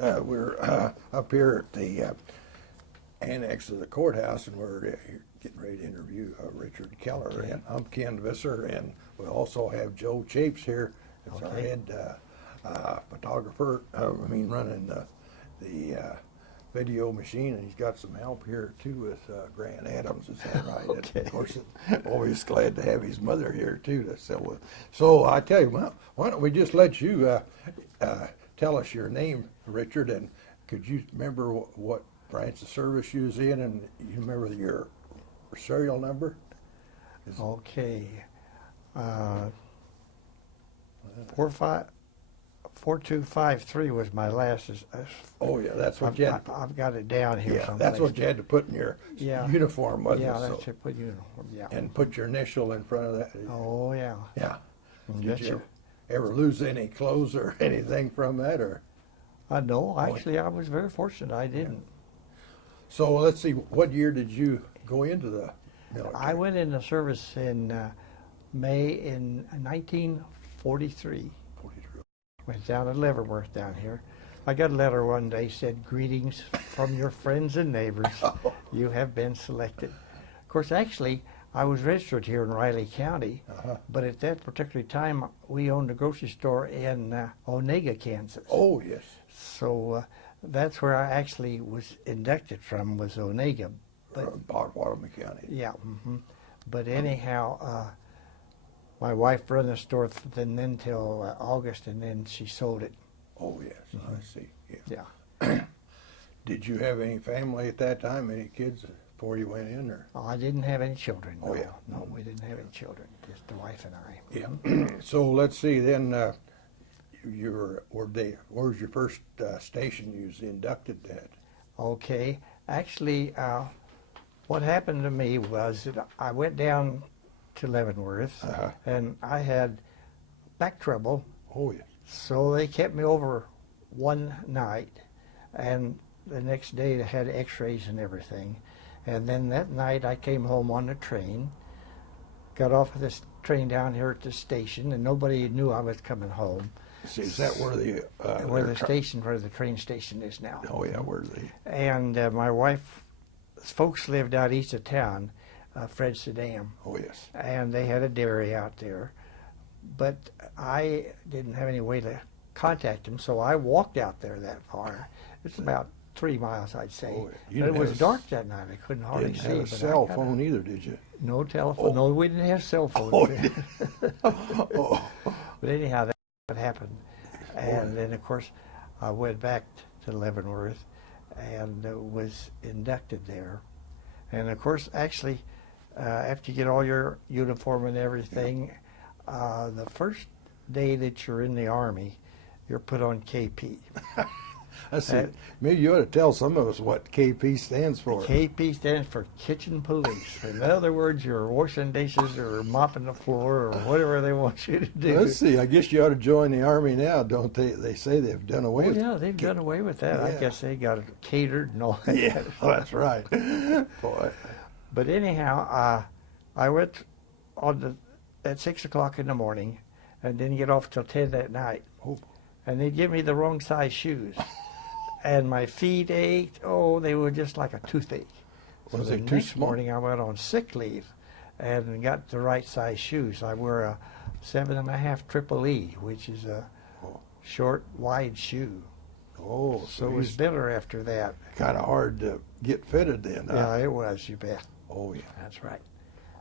We're up here at the annex of the courthouse, and we're getting ready to interview Richard Keller. Okay. And I'm Ken Visser, and we also have Joe Chapes here. It's our head photographer. Running the video machine, and he's got some help here too with Grant Adams. Is that right? Okay. And of course, always glad to have his mother here too to sell with. So I tell you, well, why don't we just let you tell us your name, Richard, and could you remember what branch of service you was in, and you remember your serial number? Okay. 4253 was my last. Oh yeah, that's what I've got it down here. Yeah, someplace. that's what you had to put in your uniform, wasn't Yeah, it? that's what put uniform. Yeah. And put your initial in front of that. Oh yeah. Yeah. Did Did you ever lose any clothes or anything from that, or? No, actually, I was very fortunate. I didn't. Yeah. So let's see. What year did you go into the military? I went into service in May in 1943. Went down to Leavenworth down here. I got a letter one day, said, "Greetings from your friends and neighbors. You have been selected." Of course, actually, I was registered here in Riley County, but at that particular time, we owned a grocery store in Onega, Kansas. Oh, yes. So that's where I actually was inducted from, was Onega. But Potawatomi County. yeah. But anyhow, my wife ran the store then till August, and then she sold it. Oh, yes. I see. Yeah. Yeah. Did you have any family at that time? Any kids before you went in, or? I didn't have any children. Oh, no. yeah. No, we didn't have any children. Just the wife and I. Yeah. So let's see. Then where's your first station you was inducted at? Okay. Actually, what happened to me was that I went down to Leavenworth, and I had back trouble. Oh, yeah. So they kept me over one night, and the next day they had x-rays and everything. And then that night I came home on the train, got off of this train down here at the station, and nobody knew I was coming home. See, is that where the where the train station is now? Oh yeah, where's the? And my wife's folks lived out east of town, Fred Saddam. Oh yes. And they had a dairy out there, but I didn't have any way to contact them, so I walked out there that far. It's about 3 miles, I'd say. Oh, but it was dark that night. I couldn't hardly see. Didn't have a cell phone either, did you? No telephone. Oh. No, we didn't have cell phones. Oh. But anyhow, that happened. And then, of course, I went back to Leavenworth and was inducted there. And, of course, actually, after you get all your uniform and everything, the first day that you're in the Army, you're put on KP. I see. Maybe you ought to tell some of us what KP stands for. KP stands for Kitchen Police. In other words, you're washing dishes or mopping the floor or whatever they want you to do. Let's see. I guess you ought to join the Army now, don't they? They say they've done away with it. Yeah, they've done away with that. Yeah. I guess they got it catered and all that. Yeah, that's right. Boy. But anyhow, I went at 6 o'clock in the morning and didn't get off till 10 that night. Oh. And they'd give me the wrong size shoes. And my feet ached. Oh, they were just like a toothache. Was so it the too next small? morning I went on sick leave and got the right size shoes. I wear a 7.5 triple E, which is a short, wide shoe. Oh, So it was better after that. kind of hard to get fitted then. Huh? Yeah, it was, you bet. Oh, yeah. That's right.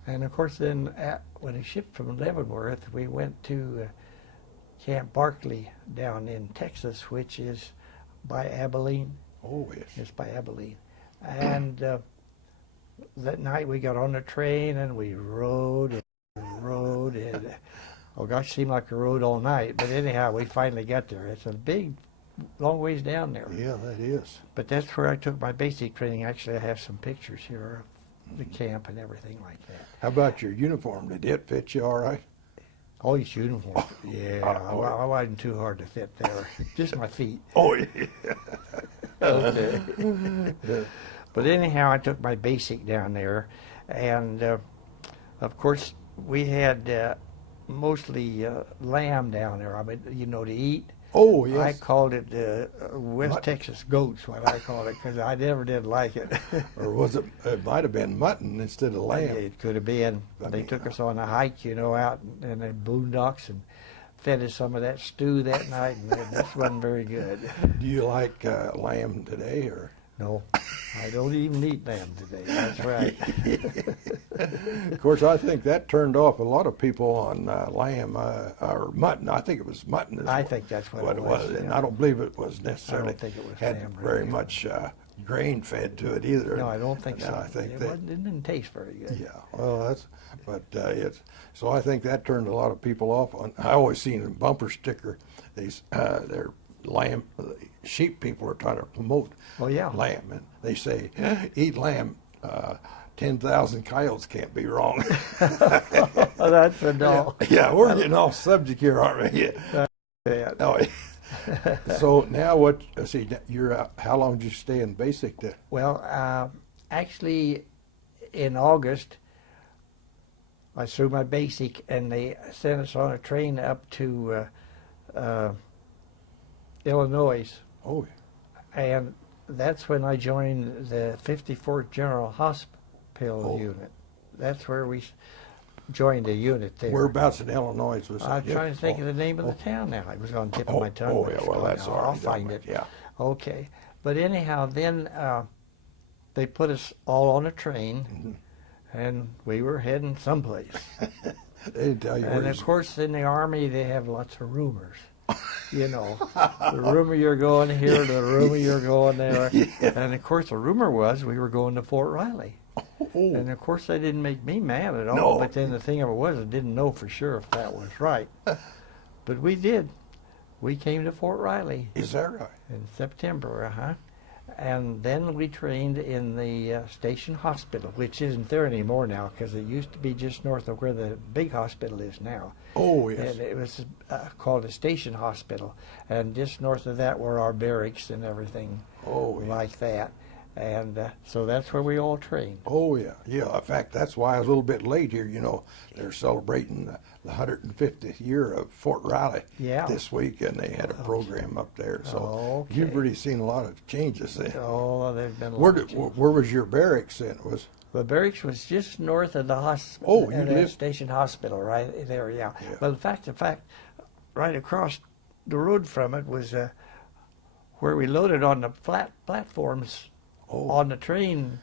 And of course then when I shipped from Leavenworth, we went to Camp Barkley down in Texas, which is by Abilene. Oh, yes. It's by Abilene. And that night we got on the train and we rode and rode. And, oh gosh, it seemed like we rode all night. But anyhow, we finally got there. It's a big, long ways down there. Yeah, that is. But that's where I took my basic training. Actually, I have some pictures here of the camp and everything like that. How about your uniform? Did it fit you all right? Oh, it's uniform. Yeah, I wasn't too hard to fit there. Just my feet. Oh, yeah. Okay. But anyhow, I took my basic down there, and of course we had mostly lamb down there. I mean, to eat. Oh, I yes. called it West Mutton. Texas goats, what I called it, because I never did like it. Or was it? It might have been mutton instead of lamb. It could have been. I They mean, took us on a hike, out in the boondocks and fed us some of that stew that night, and this wasn't very good. Do you like lamb today, or? No, I don't even eat lamb today. That's right. Of course, I think that turned off a lot of people on lamb or mutton. I think it was mutton. I think that's what it was. And yeah. I don't believe it was necessarily think it was had lamb, very really. much grain fed to it either. No, I don't think And so. I think it, that, wasn't, it didn't taste very good. yeah, well, it's so I think that turned a lot of people off. I always seen a bumper sticker. Their lamb, sheep people are trying to promote lamb, and they say, "Eat lamb." 10,000 coyotes can't be wrong. That's a no. Yeah, we're getting off subject here, aren't we? Yeah. No. So now what? See, you're out. How long did you stay in basic? Well, actually, in August, I threw my basic, and they sent us on a train up to Illinois, Oh, and that's when I joined the 54th General Hospital unit. That's where we joined a unit there. whereabouts in Illinois was that? I'm trying to think of the name of the town now. It was on the tip of my tongue. Oh, but yeah, it's well, gone that's now. all right. I'll find it. Yeah. Okay. But anyhow, then they put us all on a train, and we were heading someplace. They didn't tell you And where of course, in the Army, they have lots of rumors. The rumor you're going here, the rumor you're going there. Yeah. And of course, the rumor was we were going to Fort Riley. Oh, And of course, that didn't make me mad at all. No. But then the thing of it was, I didn't know for sure if that was right. But we did. We came to Fort Riley is that right? in September, and then we trained in the station hospital, which isn't there anymore now because it used to be just north of where the big hospital is now. Oh, yes. And it was called a station hospital, and just north of that were our barracks and everything Oh, yeah. like that. And so that's where we all trained. Oh, yeah. Yeah, in fact, that's why I was a little bit late here. They're celebrating the 150th year of Fort Riley this week, and they had a program up there. So you've really seen a lot of changes then. Oh, there's been a Where, lot of changes. where was your barracks then? The barracks was just north of the hospital. Oh, you the lived- station hospital, right there, yeah. Yeah. Well, in fact, right across the road from it was where we loaded on the platforms on the train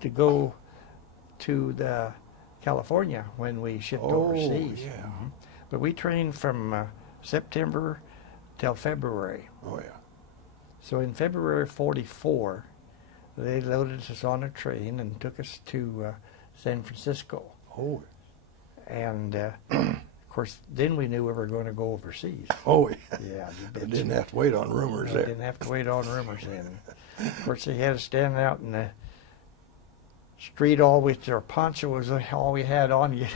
to go to the California when we shipped overseas. Yeah. But we trained from September till February. Oh, yeah. So in February 44, they loaded us on a train and took us to San Francisco. Oh, And of course, then we knew we were going to go overseas. oh, yeah. Yeah, You didn't have to wait on rumors we there. didn't have to wait on rumors then. Of course, they had us standing out in the street all with our poncho was all we had on,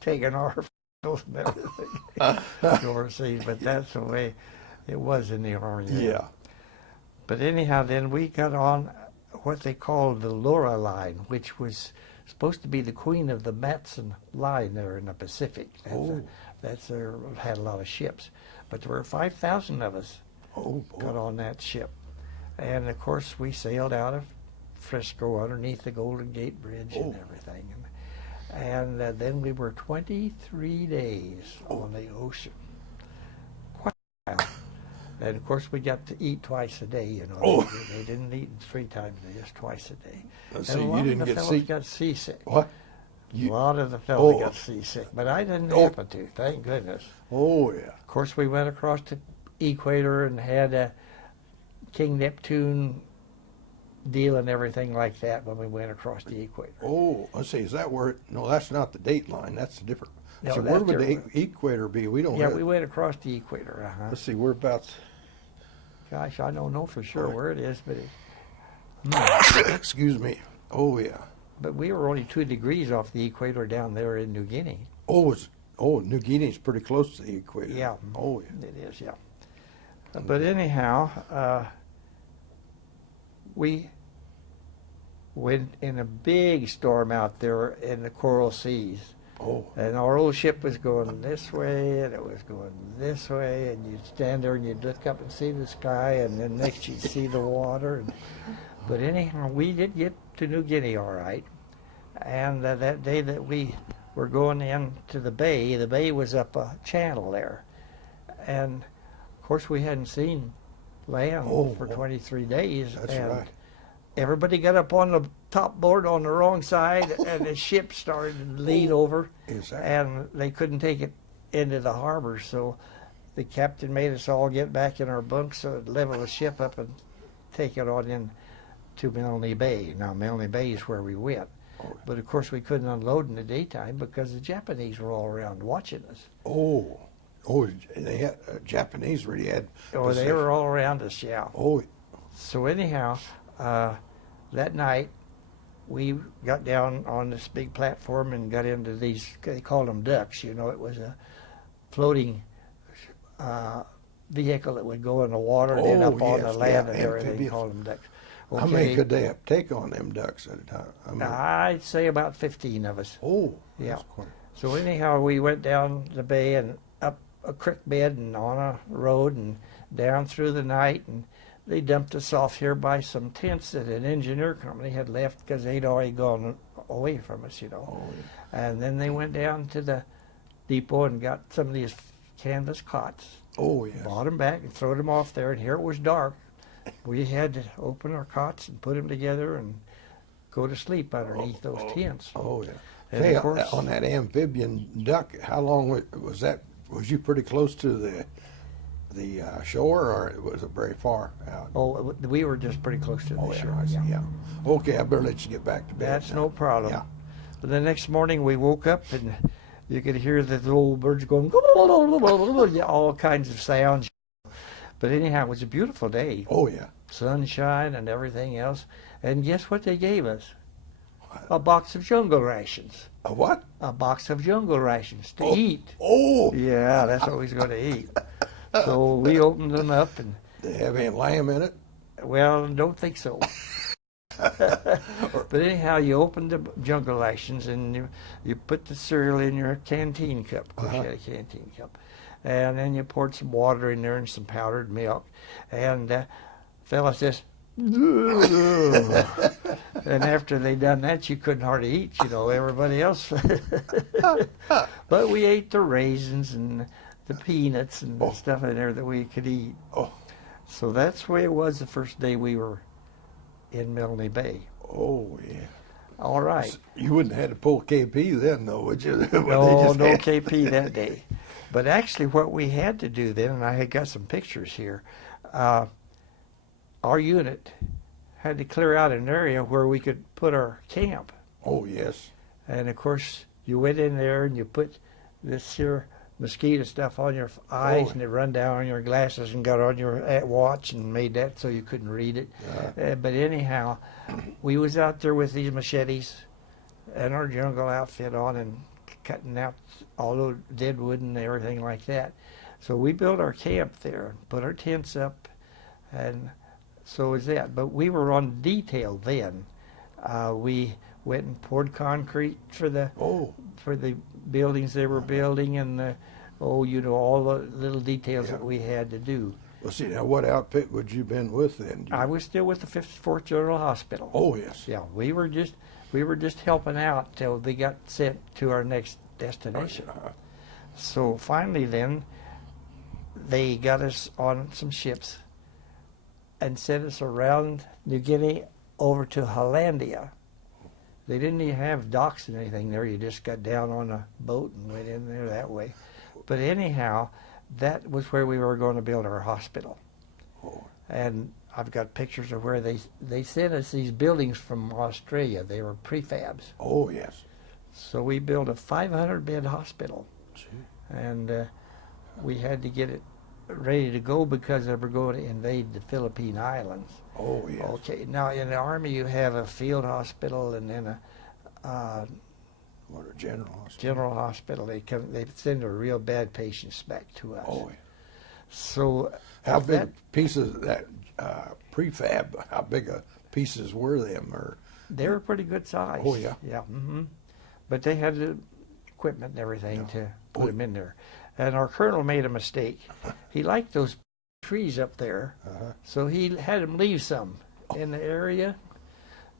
taking our photos and everything overseas. But that's the way it was in the Army. Yeah. But anyhow, then we got on what they called the Laura line, which was supposed to be the queen of the Matson line there in the Pacific. That's had a lot of ships. But there were 5,000 of us got on that ship. And of course, we sailed out of Frisco underneath the Golden Gate Bridge and everything. And then we were 23 days on the ocean. Quite a while. And of course, we got to eat twice a day. They didn't eat 3 times a day, just twice a day. So And a you lot didn't of the get fellows sick? got seasick. What? A lot of the fellows got seasick, but I didn't happen to, thank goodness. Oh, yeah. Of course, we went across the equator and had a King Neptune deal and everything like that when we went across the equator. Oh, let's see. Is that where? No, that's not the date line. That's a different. No, so that's where would the different. equator be? We don't. Yeah, have, we went across the equator. Let's see. Whereabouts? Gosh, I don't know for sure where it is, but Excuse me. Oh, yeah. but we were only 2 degrees off the equator down there in New Guinea. New Guinea's pretty close to the equator. Yeah. Oh, yeah. It is, yeah. But anyhow, we went in a big storm out there in the Coral Seas. Oh. And our old ship was going this way, and it was going this way, and you'd stand there and you'd look up and see the sky, and then next you'd see the water. But anyhow, we did get to New Guinea all right. And that day that we were going into the bay was up a channel there. And, of course, we hadn't seen land for 23 days. That's and right. Everybody got up on the top board on the wrong side, and the ship started to lean over, and they couldn't take it into the harbor. So the captain made us all get back in our bunks so it'd level the ship up and take it on in to Milne Bay. Now, Milne Bay is where we went. But, of course, we couldn't unload in the daytime because the Japanese were all around watching us. Oh, they had Japanese really had. Oh, they were all around us, yeah. Oh. So anyhow, that night we got down on this big platform and got into these. They called them ducks. You know, it was a floating vehicle that would go in the water and then up on the land and everything. They called them ducks. Okay. How many could they take on them ducks at a time? I'd say about 15 of us. Oh, yeah. That's quite... So anyhow, we went down the bay and up a creek bed and on a road and down through the night, and they dumped us off here by some tents that an engineer company had left because they'd already gone away from us, you know. Oh, yeah. And then they went down to the depot and got some of these canvas cots. Oh, yeah. Brought them back and threw them off there, and here it was dark. We had to open our cots and put them together and go to sleep underneath those tents. Oh, yeah. And Hey, of course, on that amphibian duck, how long was that? Was you pretty close to the shore, or was it very far out? oh, we were just pretty close to the shore. I see, yeah. Okay, I better let you get back to bed. That's now. no problem. Yeah. But the next morning we woke up and you could hear the little birds going, all kinds of sounds. But anyhow, it was a beautiful day. Oh, yeah. Sunshine and everything else. And guess what they gave us? A box of jungle rations. A what? A box of jungle rations to eat. Oh! Yeah, that's what we was going to eat. So we opened them up and... They have any lamb in it? Well, don't think so. But anyhow, you opened the jungle rations and you put the cereal in your canteen cup. Of course, you had a canteen cup. And then you poured some water in there and some powdered milk. And fella says, and after they done that, you couldn't hardly eat, you know, everybody else. But we ate the raisins and the peanuts and stuff in there that we could eat. Oh. So that's the way it was the first day we were in Milne Bay. Oh, yeah. All right. You wouldn't have had to pull KP then, though, would you? No KP that day. But actually what we had to do then, and I had got some pictures here, our unit had to clear out an area where we could put our camp. Oh, yes. And, of course, you went in there and you put this here mosquito stuff on your eyes and it run down on your glasses and got on your watch and made that so you couldn't read it. But anyhow, we was out there with these machetes and our jungle outfit on and cutting out all the dead wood and everything like that. So we built our camp there, put our tents up, and so was that. But we were on detail then. We went and poured concrete for the buildings they were building, and all the little details that we had to do. Well, see, now what outfit would you been with then? I was still with the 54th General Hospital. Oh, yes. Yeah, we were just helping out till they got sent to our next destination. So finally then, they got us on some ships and sent us around New Guinea over to Hollandia. They didn't even have docks and anything there. You just got down on a boat and went in there that way. But anyhow, that was where we were going to build our hospital. Oh. And I've got pictures of where they sent us these buildings from Australia. They were prefabs. Oh, yes. So we built a 500-bed hospital. Gee. And we had to get it ready to go because they were going to invade the Philippine Islands. Oh, yes. Okay. Now, in the Army, you have a field hospital and then a general hospital. General hospital. They send the real bad patients back to us. Oh, yeah. So how big pieces that prefab? How big pieces were them? Or they were pretty good size. Oh, yeah. Yeah. Mm-hmm. But they had to, of equipment and everything Yeah. to put them in there. And our colonel made a mistake. He liked those trees up there, so he had them leave some in the area.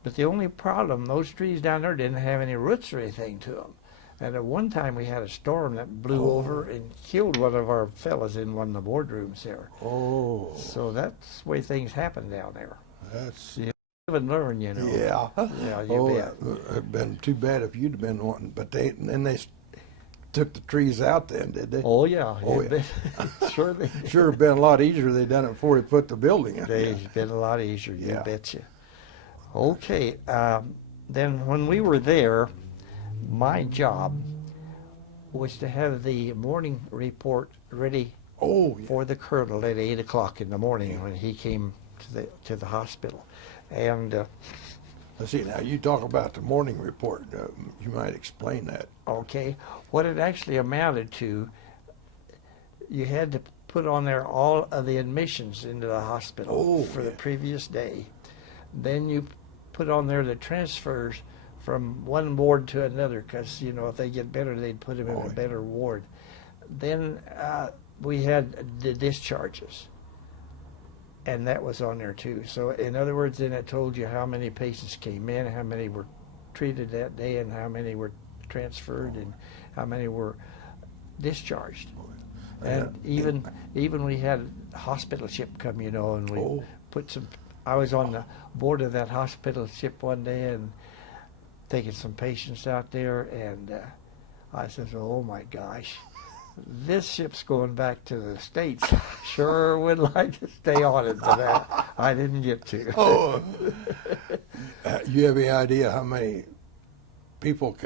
But the only problem, those trees down there didn't have any roots or anything to them. And at one time we had a storm that blew over and killed one of our fellas in one of the boardrooms there. Oh. So that's the way things happen down there. That's... You live and learn, you know. Yeah. Yeah, you bet. It'd been too bad if you'd been wanting, but then they took the trees out then, did they? Oh, yeah. Oh, yeah. Sure they Sure have been a lot easier if they'd done it before they put the building in. They've been a lot easier, you Yeah. betcha. Okay, then when we were there, my job was to have the morning report ready Oh, yeah. for the colonel at 8 o'clock in the morning when he came to the hospital. And Let's see, now you talk about the morning report. You might explain that. okay, what it actually amounted to, you had to put on there all of the admissions into the hospital for the previous day. Then you put on there the transfers from one ward to another, because, you know, if they get better, they'd put them in a better ward. Then we had the discharges, and that was on there too. So in other words, then it told you how many patients came in, how many were treated that day, and how many were transferred, and how many were discharged. And even we had a hospital ship come, you know, and we put some. I was on the board of that hospital ship one day and taking some patients out there, and I said, "Oh my gosh, this ship's going back to the States. Sure would like to stay on it, but I didn't get to." You have any idea how many people,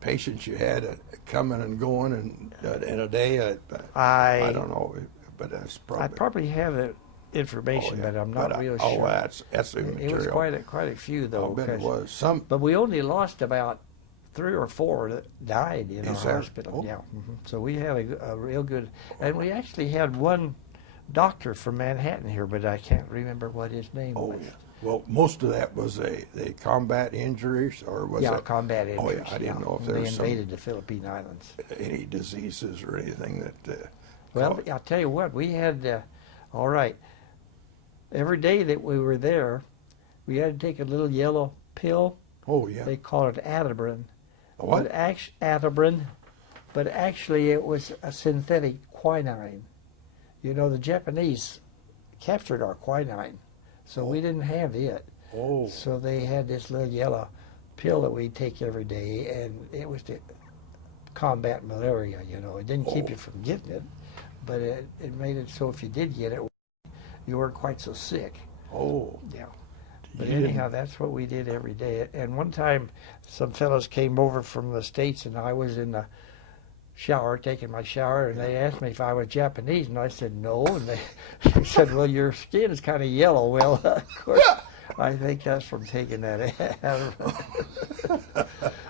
patients you had coming and going in a day? I don't know, but that's probably... I probably have the information, but I'm not real sure. Oh, that's immaterial. It was quite a few, though. I bet it was. But we only lost about 3 or 4 that died in our there? hospital. Oh. Yeah. So we had a real good, and we actually had one doctor from Manhattan here, but I can't remember what his name was. Yeah. Well, most of that was the combat injuries, or was it? Combat injuries. Oh, yeah. I didn't know if there they was invaded the Philippine Islands. any diseases or anything that... Well, I'll tell you what, we had, all right, every day that we were there, we had to take a little yellow pill. Oh, yeah. They call it Atabrin. What? Atabrin, but actually it was a synthetic quinine. You know, the Japanese captured our quinine, so we didn't have it. Oh. So they had this little yellow pill that we'd take every day, and it was to combat malaria, you know. It didn't keep you from getting it, but it made it so if you did get it, you weren't quite so sick. Oh. Yeah. But anyhow, that's what we did every day. And one time, some fellows came over from the States, and I was in the shower, taking my shower, and they asked me if I was Japanese, and I said no. And they said, "Well, your skin is kind of yellow." Well, of course, I think that's from taking that out.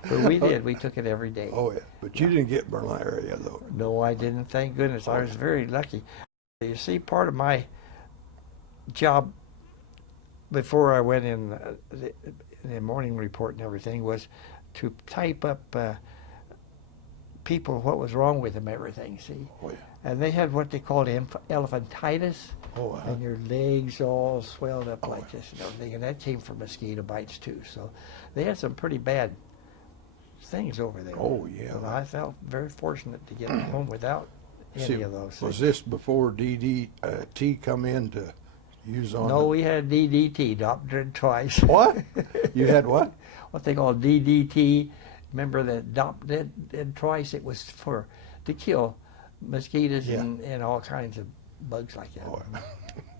But we did. We took it every day. Oh, yeah. But you didn't get malaria, though. No, I didn't. Thank goodness. I was very lucky. You see, part of my job before I went in the morning report and everything was to type up people, what was wrong with them, everything, see? Oh, yeah. And they had what they called elephantitis, Oh, and your legs all swelled up like this and everything, and that came from mosquito bites too. So they had some pretty bad things over there. Oh, yeah. But I felt very fortunate to get home without any of those things. Was this before DDT come in to use on? No, we had DDT, Doptered twice. What? You had what? What they call DDT. Remember that Doptered twice? It was to kill mosquitoes and all kinds of bugs like that. Oh,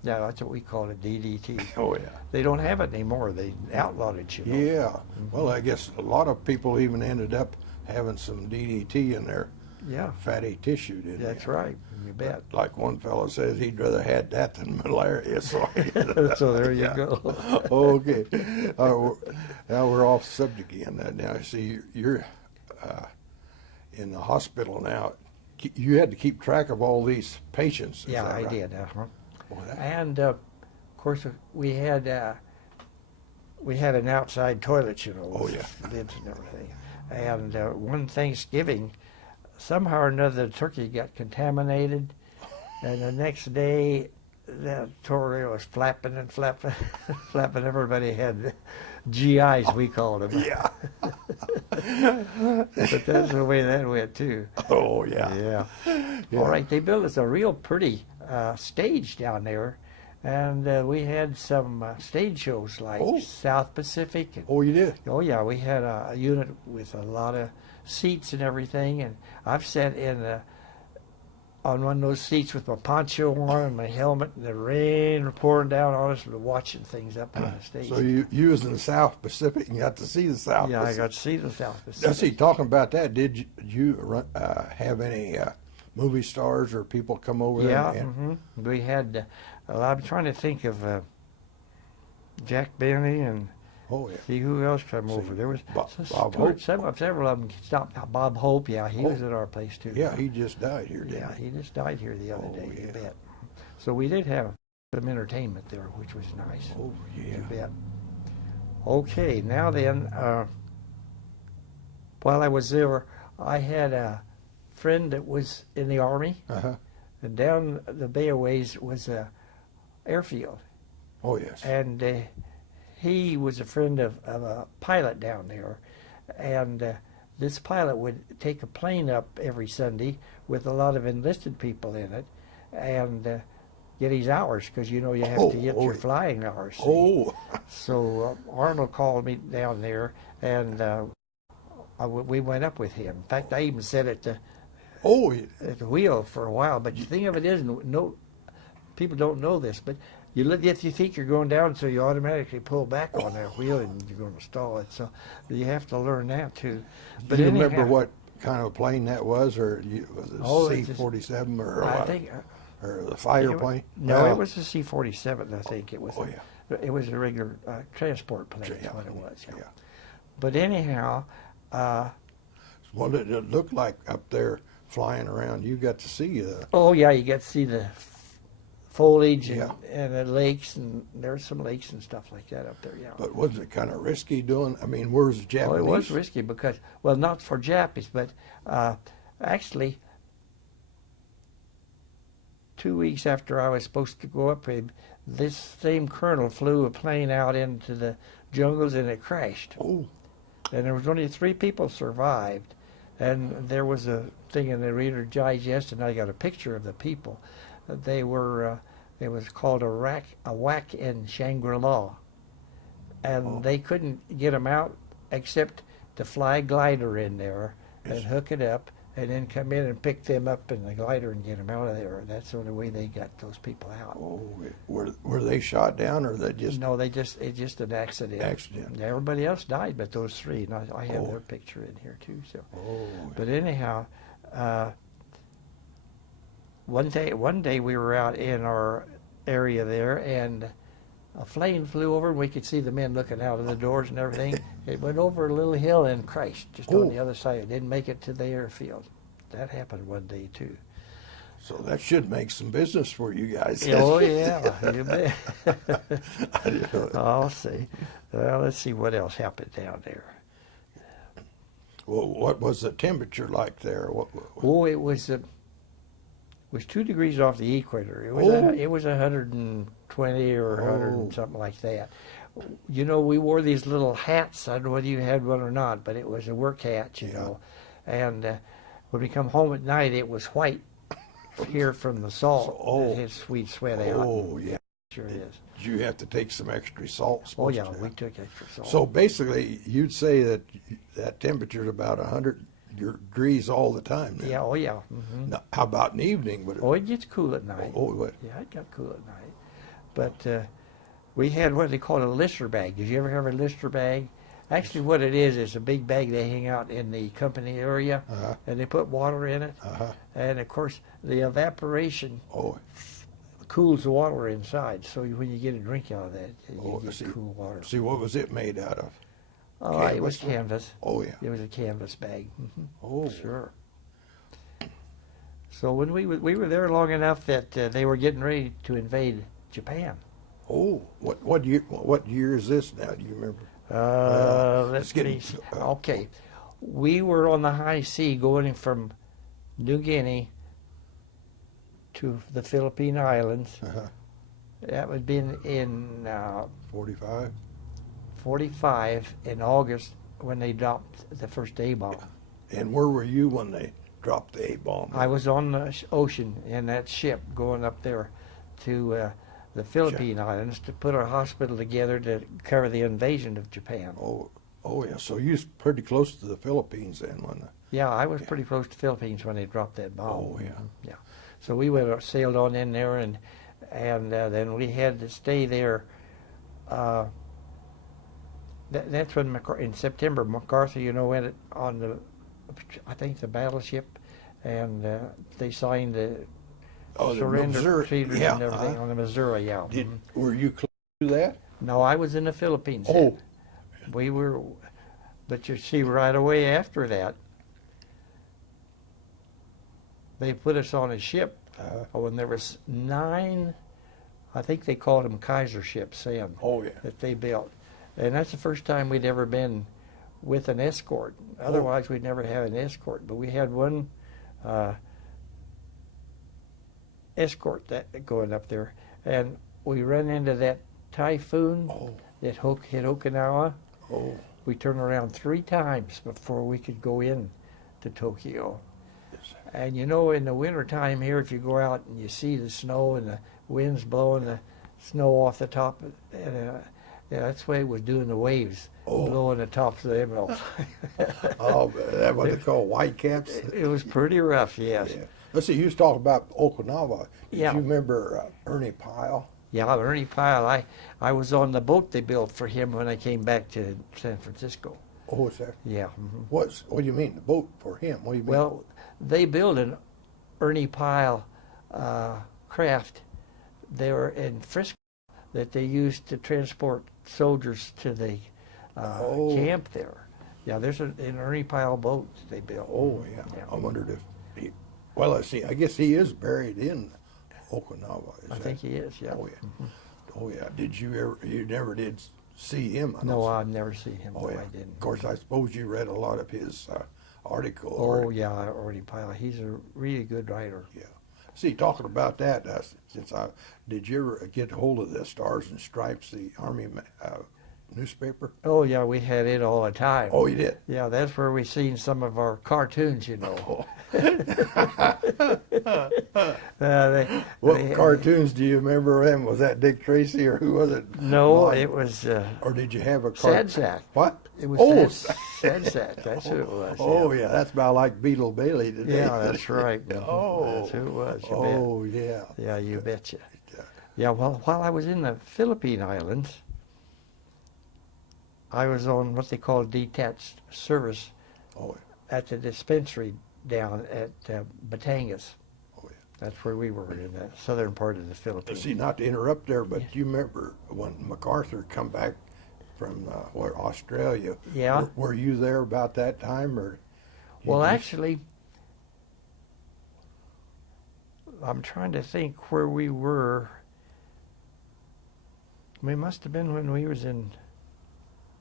Yeah, that's what we call it, DDT. oh, yeah. They don't have it anymore. They outlawed it, you know. Yeah. Well, I guess a lot of people even ended up having some DDT in their fatty tissue, didn't they? That's right. You bet. Like one fellow says he'd rather had that than malaria. So, So there you go. Okay. Now we're off subject again. Now I see you're in the hospital now. You had to keep track of all these patients. Is Yeah, that I right? did. Boy, And of course, we had an outside toilet, you know, Oh, with yeah. lids and everything. And one Thanksgiving, somehow or another, the turkey got contaminated, and the next day, the tornado was flapping and flapping, flapping. Everybody had GIs, we called them. Yeah. But that's the way that went too. Oh, yeah. Yeah. Yeah. All right, they built us a real pretty stage down there, and we had some stage shows like Oh. South Pacific. And, Oh, you did? oh yeah, we had a unit with a lot of seats and everything, and I've sat in on one of those seats with my poncho on and my helmet, and the rain pouring down on us, and watching things up on the stage. So you was in the South Pacific and got to see the South yeah, I Pacific. got to see the South Let's Pacific. see, talking about that, did you have any movie stars or people come over Yeah, there? we had. I'm trying to think of Jack Benny and Oh, yeah. see who else come over. There was Bob Hope. several of them stopped. Bob Hope, yeah, he was at our place too. Yeah, he just died here, didn't Yeah, he? he just died here the other Oh, day. You yeah. bet. So we did have some entertainment there, which was nice. Oh, yeah. You bet. Okay, now then, while I was there, I had a friend that was in the Army, Uh-huh. and down the bay a ways was a airfield, Oh, yes. and he was a friend of a pilot down there, and this pilot would take a plane up every Sunday with a lot of enlisted people in it, and get his hours, because you know you have to get your flying hours. See? Oh, So Arnold called me down there, and we went up with him. In fact, I even sat at the wheel for a while. But the thing of it is, no people don't know this, but if you think you're going down, so you automatically pull back on that wheel and you're going to stall it. So you have to learn that too. But do you remember what kind of plane that was, or was it C-47 or I what? think Or the fighter plane? No, it was a C-47. I think it was. Oh, yeah. It was a regular transport plane. That's what it was. Yeah. But anyhow. What did it look like up there flying around? You got to see Oh yeah, you get to see the foliage Yeah. and the lakes, and there's some lakes and stuff like that up there. Yeah. but wasn't it kind of risky doing? I mean, where's the Japanese? Well, it was risky because, well, not for Japanese, but actually, 2 weeks after I was supposed to go up, this same colonel flew a plane out into the jungles and it crashed. Oh, And there was only 3 people survived, and there was a thing in the Reader's Digest, and I got a picture of the people. They were, it was called a whack in Shangri-La, and they couldn't get them out except to fly a glider in there and hook it up, and then come in and pick them up in the glider and get them out of there. That's the only way they got those people out. oh, were they shot down, or they just? No, it's just an accident. Accident. Everybody else died but those 3, and I have Oh. their picture in here too. So, Oh, but anyhow, one day we were out in our area there, and a plane flew over, and we could see the men looking out of the doors and everything. It went over a little hill and crashed just on the other side. It didn't make it to the airfield. That happened one day too. so that should make some business for you guys. Oh yeah, you bet. I didn't know that. I'll see. Well, let's see what else happened down there. Well, what was the temperature like there? Oh, it was 2 degrees off the equator. It was 120 or 100 and something like that. You know, we wore these little hats. I don't know whether you had one or not, but it was a work hat, you know. And when we come home at night, it was white here from the salt. We'd sweat out. Oh, yeah. Sure it is. Did you have to take some extra salt? Oh yeah, we took extra salt. So basically, you'd say that temperature is about 100 degrees all the time. Then. Yeah, oh yeah. Mm-hmm. Now, how about in the evening? Would it, Oh, it gets cool at night. oh, what? Yeah, it got cool at night. But we had what they call a lister bag. Did you ever have a lister bag? Actually, what it is a big bag they hang out in the company area, and they put water in it. And, of course, the evaporation cools the water inside. So when you get a drink out of that, you get cool water. See, what was it made out of? Oh, it was canvas. Oh, yeah. It was a canvas bag. Mm-hmm. Oh. Sure. So when we were there long enough that they were getting ready to invade Japan. Oh, what year is this now? Do you remember? Let's see. Okay. we were on the high sea going from New Guinea to the Philippine Islands. Uh-huh. That would be in 45? 45 in August when they dropped the first A-bomb. And where were you when they dropped the A-bomb? I was on the ocean in that ship going up there to the Philippine Islands to put our hospital together to cover the invasion of Japan. Oh yeah, so you was pretty close to the Philippines then, wasn't it? Yeah, I was pretty close to Philippines when they dropped that bomb. Oh yeah. Yeah. So we sailed on in there, and then we had to stay there. That's when in September MacArthur, went on the, I think the battleship, and they signed the surrender treaty and everything on the Missouri. Yeah. Were you close to that? No, I was in the Philippines. Oh. We were, but you see, right away after that, they put us on a ship. And there was 9, I think they called them Kaiser ships then. Oh yeah. That they built. And that's the first time we'd ever been with an escort. Otherwise, we'd never have an escort. But we had one escort that going up there, and we ran into that typhoon that hit Okinawa. Oh. We turned around 3 times before we could go in to Tokyo. Yes. And in the wintertime here, if you go out and you see the snow and the winds blowing the snow off the top, that's the way it was doing the waves, blowing the tops of the emeralds. Oh, that's what they call white caps? It was pretty rough, yes. Yeah. Let's see, you was talking about Okinawa. Did Yeah. you remember Ernie Pyle? Yeah, Ernie Pyle. I was on the boat they built for him when I came back to San Francisco. Oh, what's that? Yeah. What do you mean, the boat for him? What do you mean? Well, they built an Ernie Pyle craft there in Frisco that they used to transport soldiers to the camp there. Yeah, there's an Ernie Pyle boat they built. Oh, yeah. I wondered if he, well, let's see, I guess he is buried in Okinawa. I think he is, yeah. Oh, yeah. Oh, yeah. Did you never did see him? No, I've never seen him. Oh, No, yeah. I didn't. Of course, I suppose you read a lot of his article. Oh, yeah, Ernie Pyle. He's a really good writer. Yeah. See, talking about that, did you ever get hold of the Stars and Stripes, the Army newspaper? Oh, yeah, we had it all the time. Oh, you did? Yeah, that's where we seen some of our cartoons, What cartoons do you remember them? Was that Dick Tracy or who was it? No, it was... or did you have a cartoon? Sad Sack. What? It was Sad Sack. That's who it was. Oh, yeah, that's about like Beetle Bailey today. Yeah, that's right. Oh. That's who it was. You Oh, yeah. bet. Yeah, you betcha. Yeah, well, while I was in the Philippine Islands, I was on what they call detached service at the dispensary down at Batangas. Oh, yeah. That's where we were in the southern part of the Philippines. See, not to interrupt there, but do you remember when MacArthur come back from Australia? Yeah. Were you there about that time, or? Well, actually, I'm trying to think where we were. We must have been when we was in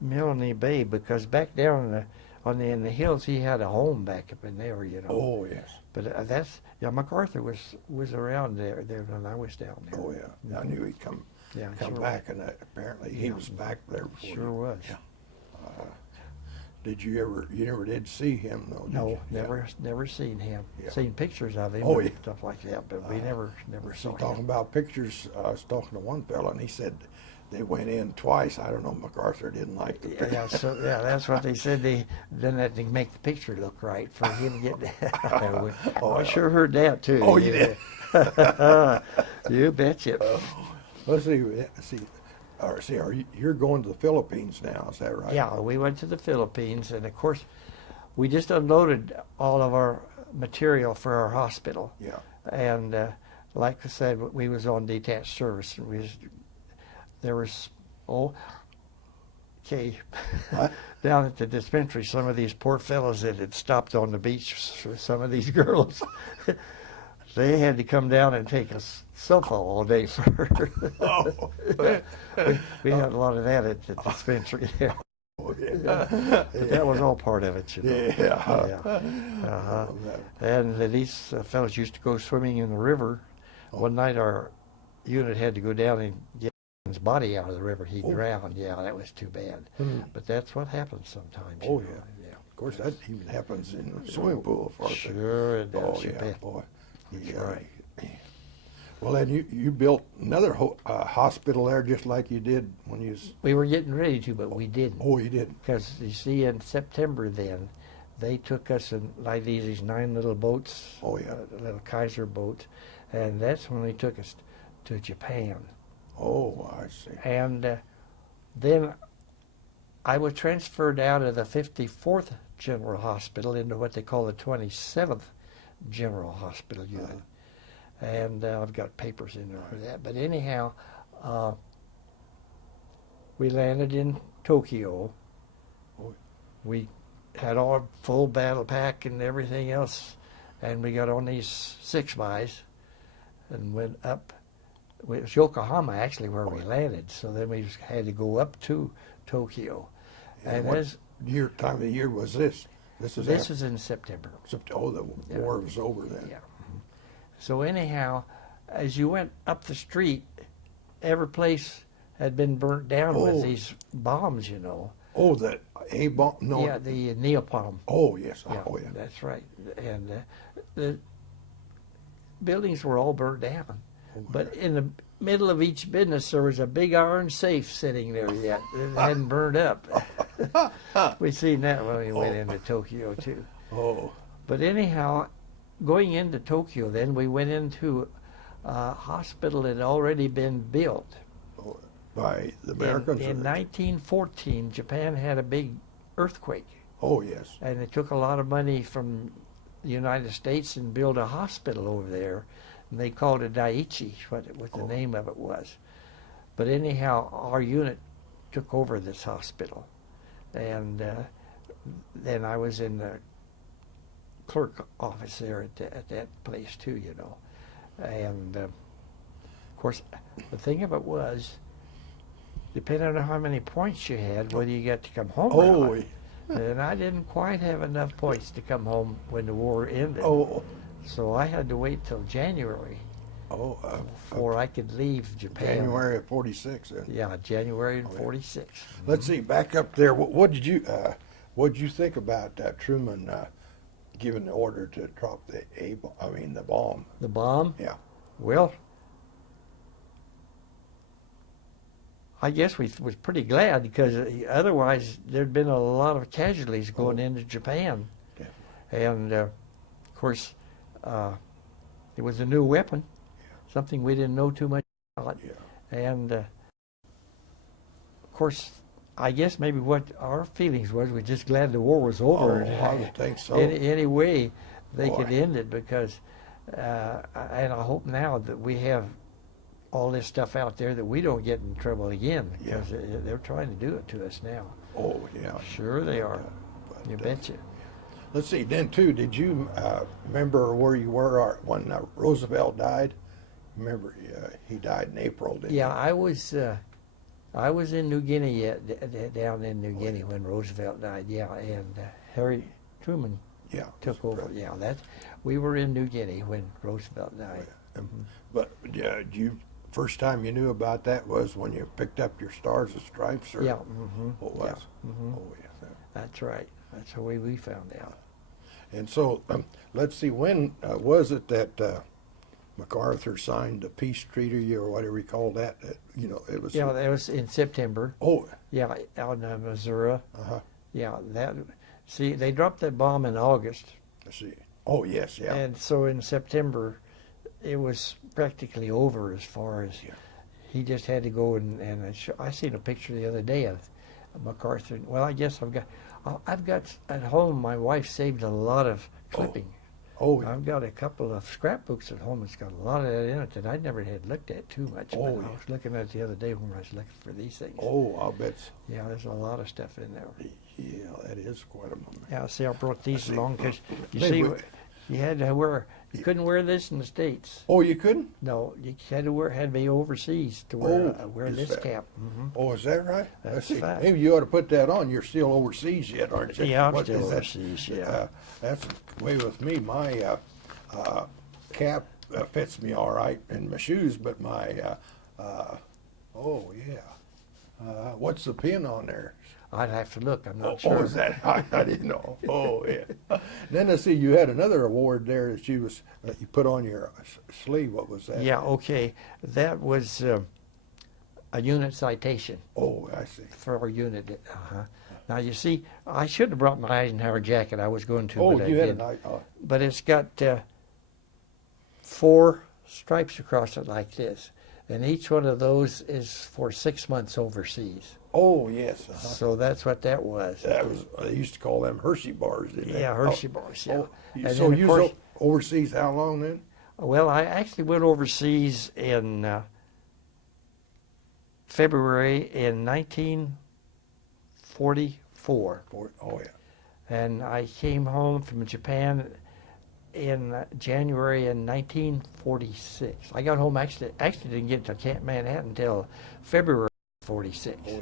Milne Bay, because back down in the hills, he had a home back up in there, Oh, yes. But MacArthur was around there when I was down there. Oh, yeah. I knew he'd come back, and apparently he was back there before. Sure was. Yeah. You never did see him, though, did No, you? never seen him. Yeah. Seen pictures of him Oh, and yeah. stuff like that, but we never saw him. Talking about pictures, I was talking to one fella, and he said they went in twice. I don't know, MacArthur didn't like the picture. Yeah, that's what they said. They done that to make the picture look right for him to get. I sure heard that too. Oh, you did? You betcha. Let's see. You're going to the Philippines now, is that right? Yeah, we went to the Philippines, and of course, we just unloaded all of our material for our hospital. Yeah. And like I said, we was on detached service. Down at the dispensary, some of these poor fellows that had stopped on the beach with some of these girls, they had to come down and take a sulfo all day for. We had a lot of that at the dispensary there. Oh, yeah. But that was all part of it, you know. Yeah. Uh-huh. And these fellows used to go swimming in the river. One night our unit had to go down and get his body out of the river. He drowned. Yeah, that was too bad. But that's what happens sometimes. Oh, you know. yeah. Of course, that even happens in a swimming pool. Sure it does. Oh, you yeah, bet. boy. That's Yeah. right. Well, then you built another hospital there just like you did when you was... We were getting ready to, but we didn't. Oh, you did? Because, you see, in September then, they took us in like these 9 little boats. Oh, yeah. Little Kaiser boats. And that's when they took us to Japan. Oh, I see. And then I was transferred out of the 54th General Hospital into what they call the 27th General Hospital unit. And I've got papers in there for that. But anyhow, we landed in Tokyo. We had our full battle pack and everything else, and we got on these 6x and went up. It was Yokohama actually where we landed, so then we had to go up to Tokyo. And what time of the year was this? This was in September. Oh, the war was over then. Yeah. So anyhow, as you went up the street, every place had been burnt down with these bombs, you know. Oh, the A-bomb? No. Yeah, the napalm. Oh, yes. Yeah, Oh, yeah. That's right. And the buildings were all burnt down. But in the middle of each business, there was a big iron safe sitting there yet. It hadn't burned up. We seen that when we went into Tokyo, too. Oh. But anyhow, going into Tokyo, then we went into a hospital that had already been built. By the Americans? In 1914, Japan had a big earthquake. Oh, yes. And it took a lot of money from the United States and built a hospital over there. And they called it Daiichi, what the name of it was. But anyhow, our unit took over this hospital. And then I was in the clerk office there at that place too, you know. And of course, the thing of it was, depending on how many points you had, whether you got to come home or not. And I didn't quite have enough points to come home when the war ended. So I had to wait till January before I could leave Japan. January of 46. Yeah, January of 46. Let's see, back up there. What did you think about Truman giving the order to drop the bomb? The bomb? Yeah. Well, I guess we was pretty glad because otherwise there'd been a lot of casualties going into Japan. Yeah. And of course, it was a new weapon, something we didn't know too much about. Yeah. And of course, I guess maybe what our feelings was, we're just glad the war was over. I would think so. Any way they could end it, because, and I hope now that we have all this stuff out there that we don't get in trouble again, because they're trying to do it to us now. Oh, yeah. Sure they are. You betcha. Let's see, then too, did you remember where you were when Roosevelt died? Remember, he died in April, didn't he? Yeah, I was in New Guinea, down in New Guinea when Roosevelt died, and Harry Truman took over. Yeah, we were in New Guinea when Roosevelt died. But first time you knew about that was when you picked up your Stars and Stripes? Or what was? Oh, yeah. That's right. That's the way we found out. And so, let's see, when was it that MacArthur signed the peace treaty or whatever he called that? It was. Yeah, that was in September. Oh. Yeah, out in Missouri. Yeah, see, they dropped that bomb in August. I see. Oh, yes, yeah. And so in September, it was practically over as far as he just had to go and I seen a picture the other day of MacArthur. Well, I guess I've got at home, my wife saved a lot of clipping. I've got a couple of scrapbooks at home that's got a lot of that in it that I never had looked at too much. But I was looking at it the other day when I was looking for these things. Oh, I'll bet. Yeah, there's a lot of stuff in there. Yeah, that is quite a moment. Yeah, see, I brought these along because, you see, You had to wear. You couldn't wear this in the States. Oh, you couldn't? No, you had to wear. Had to be overseas to wear wear is this that- cap. Hmm. Oh, is that right? That's Let's see. fact. Maybe you ought to put that on. You're still overseas yet, aren't you? Yeah, I'm What still is that? overseas. Yeah. That's the way with me. My cap fits me all right in my shoes, but my oh yeah, what's the pin on there? I'd have to look. I'm Oh, not sure. is that? I didn't know. Oh yeah. Then I see you had another award there that you put on your sleeve. What was that? Yeah. Okay. That was a unit citation Oh, I see. for our unit. Now you see, I should have brought my Eisenhower jacket. I was going to, Oh, but you I had didn't. a nice. But it's got 4 stripes across it like this, and each one of those is for 6 months overseas. Oh yes. So that's what that was. That was. They used to call them Hershey bars, didn't they? Yeah, Hershey bars. Yeah. Oh, And so then, of you course- was overseas how long then? Well, I actually went overseas in February in 1944, Oh yeah. and I came home from Japan in January in 1946. I got home actually didn't get to Camp Manhattan until February 46. Oh yeah.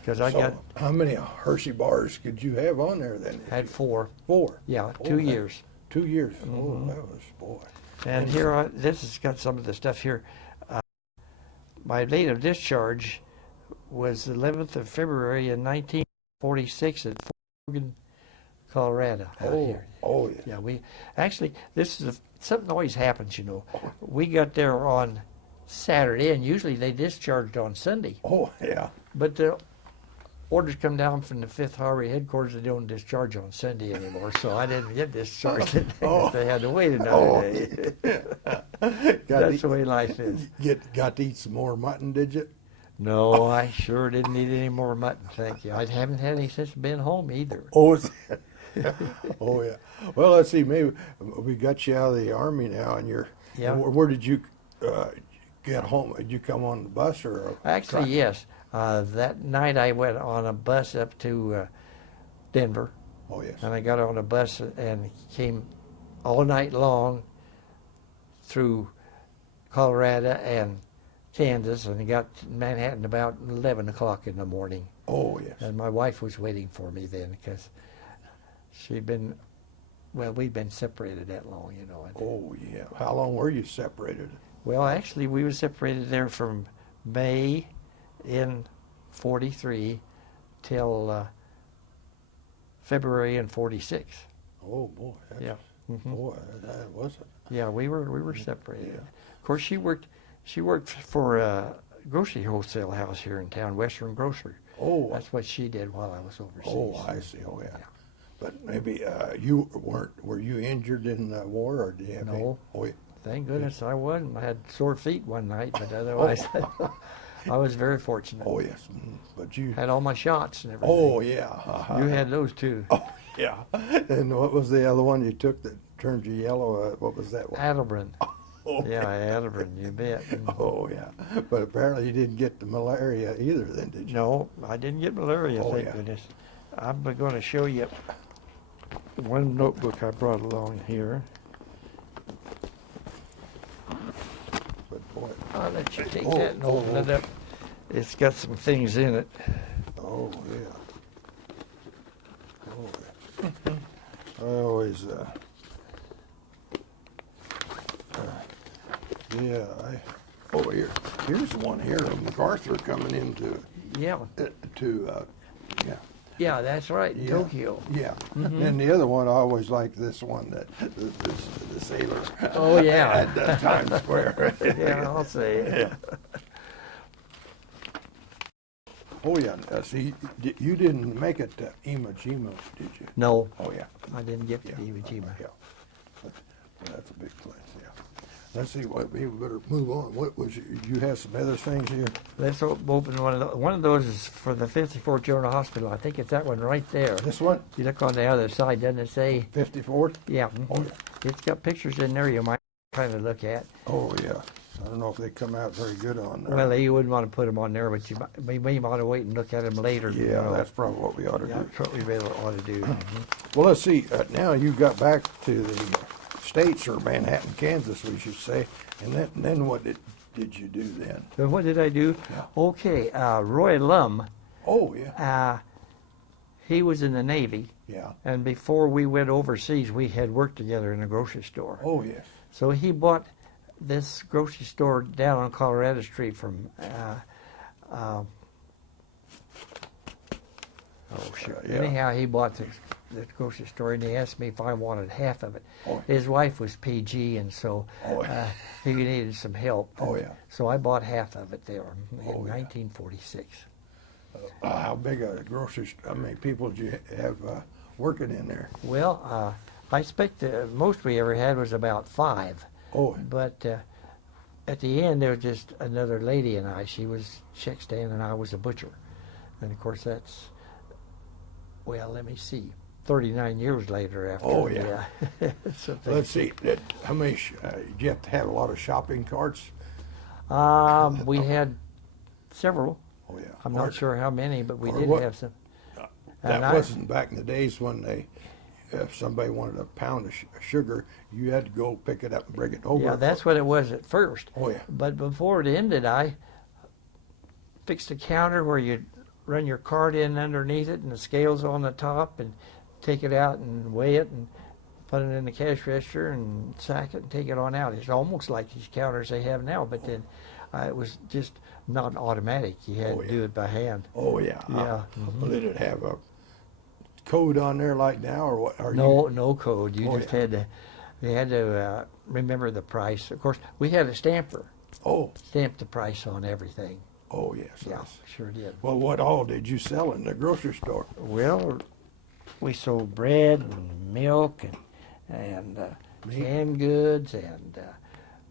Because I So how many Hershey bars could you have on there then? had 4. 4. Yeah, Oh, 2 that- years. 2 years. Mhm. Oh, that was boy. And here, this has got some of the stuff here. My date of discharge was the 11th of February in 1946 at Fort Logan, Colorado. Out Oh, here. oh yeah. Yeah, we actually, this is something always happens, you know. We got there on Saturday, and usually they discharged on Sunday. Oh yeah. But the orders come down from the 5th Harvey headquarters. They don't discharge on Sunday anymore, so I didn't get discharged. Oh. They had to wait another Oh. day. got, That's to, the way life is. got to eat some more mutton, did you? No, I sure didn't eat any more mutton, thank you. I haven't had any since been home either. Oh, oh yeah. Well, let's see. Maybe we got you out of the army now, and you're. Yeah. Where did you get home? Did you come on the bus or? Actually, yes. That night I went on a bus up to Denver, Oh yes. and I got on a bus and came all night long through Colorado and Kansas, and got to Manhattan about 11 o'clock in the morning. Oh yes. And my wife was waiting for me then because we'd been separated that long, you know. Oh yeah. How long were you separated? Well, actually, we were separated there from May in 43 till February in 46. Oh boy. That's, Yeah. Mhm. Boy, that was it. Yeah, we were separated. Yeah. Of course, she worked for a grocery wholesale house here in town, Western Grocery. Oh. That's what she did while I was overseas. Oh, I see. Oh yeah. Yeah. But maybe you weren't. Were you injured in the war, or did you have? No. Oh yeah. Thank goodness I wasn't. I had sore feet one night, but otherwise, I was very fortunate. Oh yes. But you. Had all my shots and everything. Oh yeah. Uh-huh. You had those too. Oh yeah. And what was the other one you took that turned you yellow? What was that one? Adelbrin. Oh, Yeah, Adelbrin, you bet. Oh yeah. But apparently you didn't get the malaria either, then, did you? No, I didn't get malaria, Oh, thank yeah. goodness. I'm going to show you one notebook I brought along here. But boy. I'll let you take Oh, that and open it up. It's got some things in it. Oh yeah. Oh. Yeah. I always. Yeah. Oh here. Here's the one here of MacArthur coming into Yeah, yeah. yeah, that's right, Yeah. Tokyo. Yeah. Mhm. And the other one, I always liked this one, that the sailor. Oh, yeah. At Times Square. Yeah, I'll say it. Yeah. Oh yeah. See, you didn't make it to Iwo Jima, did you? No, Oh yeah. I didn't get to Yeah. Iwo Jima. Yeah. But that's a big place. Yeah. Let's see. What we better move on. What was you have some other things here? Let's open one of those. One of those is for the 54th General Hospital. I think it's that one right there. This one, You look on the other side, doesn't it say? 54th. Yeah. Oh yeah. It's got pictures in there you might kind of look at. Oh yeah. I don't know if they come out very good on there. Well, you wouldn't want to put them on there, but we may want to wait and look at them later. you yeah, know. that's probably what we ought to Yeah, do. that's what we really ought to do. Well, let's see. Now you got back to the States, or Manhattan, Kansas, we should say. And then what did you do then? So what did I do? Yeah. Okay, Roy Lum, Oh, yeah. he was in the Navy, Yeah. and before we went overseas, we had worked together in a grocery store. Oh, yes. So he bought this grocery store down on Colorado Street from, oh, sure. Yeah. Anyhow, he bought the grocery store, and he asked me if I wanted half of it. Oh. His wife was PG, and so Oh. he needed some help. Oh, yeah. So I bought half of it there in Oh, yeah. 1946. How big a grocery store, how many people did you have working in there? Well, I expect the most we ever had was about 5. Oh, But at the end, there was just another lady and I. She was check stand, and I was a butcher. And of course, that's, well, let me see, 39 years later after. Oh, yeah. So let's see. How many? Did you have to have a lot of shopping carts? we had several. Oh, yeah. I'm not sure how many, but we or did what- have some. That And I- wasn't back in the days when if somebody wanted a pound of sugar, you had to go pick it up and bring it over. Yeah, that's what it was at first. Oh, yeah. But before it ended, I fixed a counter where you'd run your card in underneath it and the scales on the top, and take it out and weigh it and put it in the cash register and sack it and take it on out. It's almost like these counters they have now, but then it was just not automatic. You had to do it by hand. Oh, yeah. Yeah. Well, did it have a code on there like now, or what? Or No code. You Oh, just yeah. had to remember the price. Of course, we had a stamper. Oh, Stamped the price on everything. oh, yes. Yeah, yes. sure did. Well, what all did you sell in the grocery store? Well, we sold bread and milk and canned goods and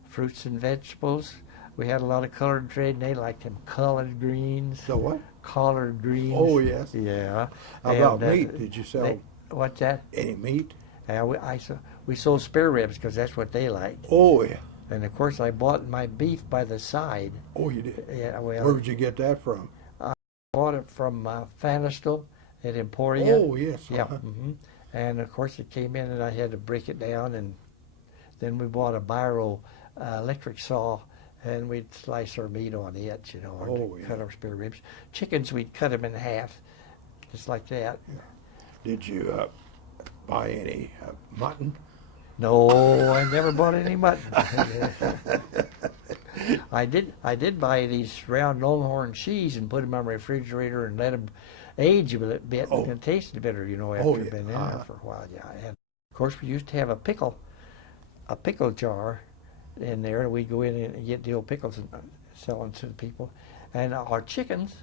fruits and vegetables. We had a lot of colored trade, and they liked them collard greens. So what? Collard greens. Oh, yes. Yeah. How about And, meat? Did you sell what's that? any meat? We sold spare ribs because that's what they liked. Oh, yeah. And of course, I bought my beef by the side. Oh, you did. Yeah, well, Where would you get that from? bought it from Fanistal at Emporia. Oh, yes. Yeah. uh-huh. And of course, it came in, and I had to break it down, and then we bought a Biro electric saw, and we'd slice our meat on it, or Oh, yeah. cut our spare ribs. Chickens, we'd cut them in half, just like that. Did you buy any mutton? No, I never bought any mutton. I did buy these round Longhorn cheese and put them on my refrigerator and let them age a bit Oh. and tasted better, after Oh, they've yeah. been in there for a while. Yeah, and of course we used to have a pickle jar in there, and we'd go in and get the old pickles and sell them to the people. And our chickens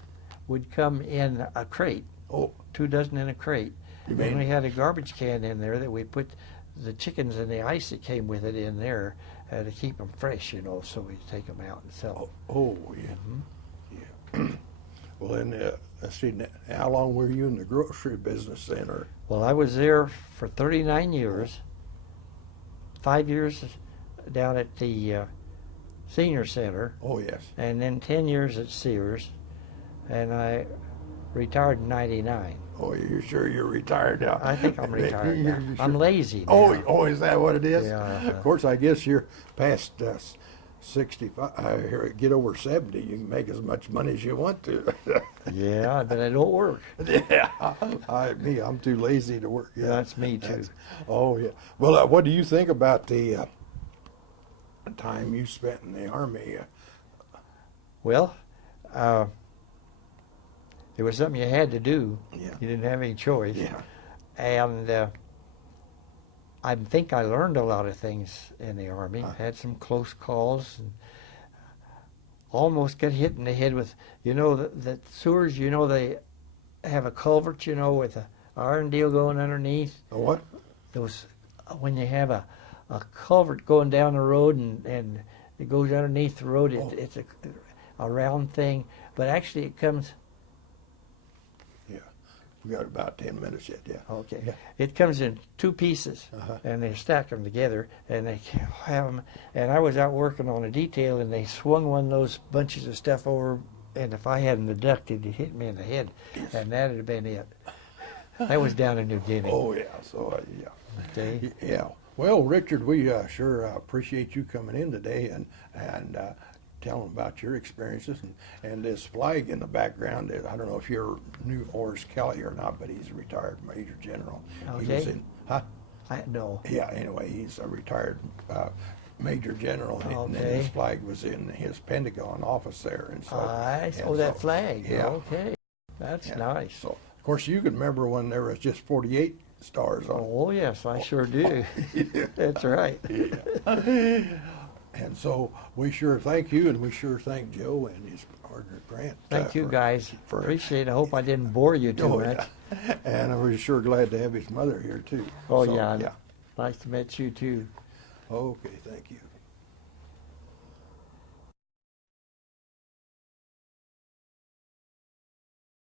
would come in a crate, Oh, 2 dozen in a crate. You And mean- we had a garbage can in there that we put the chickens and the ice that came with it in there to keep them fresh, so we take them out and sell them. oh, yeah. Yeah. Well, then, let's see, how long were you in the grocery business then? Or? Well, I was there for 39 years, 5 years down at the senior center, Oh, yes. and then 10 years at Sears, and I retired in 99. Oh, you're sure you're retired now? I think I'm retired now. You're I'm sure? lazy now. Oh, is that what it is? Yeah. Of course, I guess you're past 65. Get over 70, you can make as much money as you want to. Yeah, but I don't work. Yeah, I'm too lazy to work. Yeah, That's me, too. Oh, yeah. Well, what do you think about the time you spent in the Army? Well, it was something you had to do. Yeah. You didn't have any choice. Yeah. And I think I learned a lot of things in the Army. Had some close calls and almost got hit in the head with, the sewers, they have a culvert, with a iron deal going underneath. A what? Those, when you have a culvert going down the road and it goes underneath the road, it's a round thing, but actually it comes. Yeah. We got about 10 minutes yet, yeah. Okay. Yeah. It comes in 2 pieces, and they stack them together, and they have them. And I was out working on a detail, and they swung one of those bunches of stuff over, and if I hadn't ducked, it hit me in the head, and that would have been it. That was down in New Guinea. Oh, yeah. So, yeah. Okay. Yeah. Well, Richard, we sure appreciate you coming in today and telling about your experiences and this flag in the background. I don't know if you knew Horace Kelly or not, but he's a retired Major General. He was Okay. in, huh? No. Yeah. Anyway, he's a retired Major General, and then Okay. his flag was in his Pentagon office there, and so. Oh, and that so- flag. Yeah. Okay. That's Yeah. nice. So, of course, you can remember when there was just 48 stars on. Oh, yes, I sure do. That's right. And so we sure thank you, and we sure thank Joe and his partner Grant. Thank you, guys. for- Appreciate it. I hope I didn't bore you too Oh, much. yeah. And we're sure glad to have his mother here too. Oh, So, yeah. Yeah. Nice to meet you, too. Okay, thank you.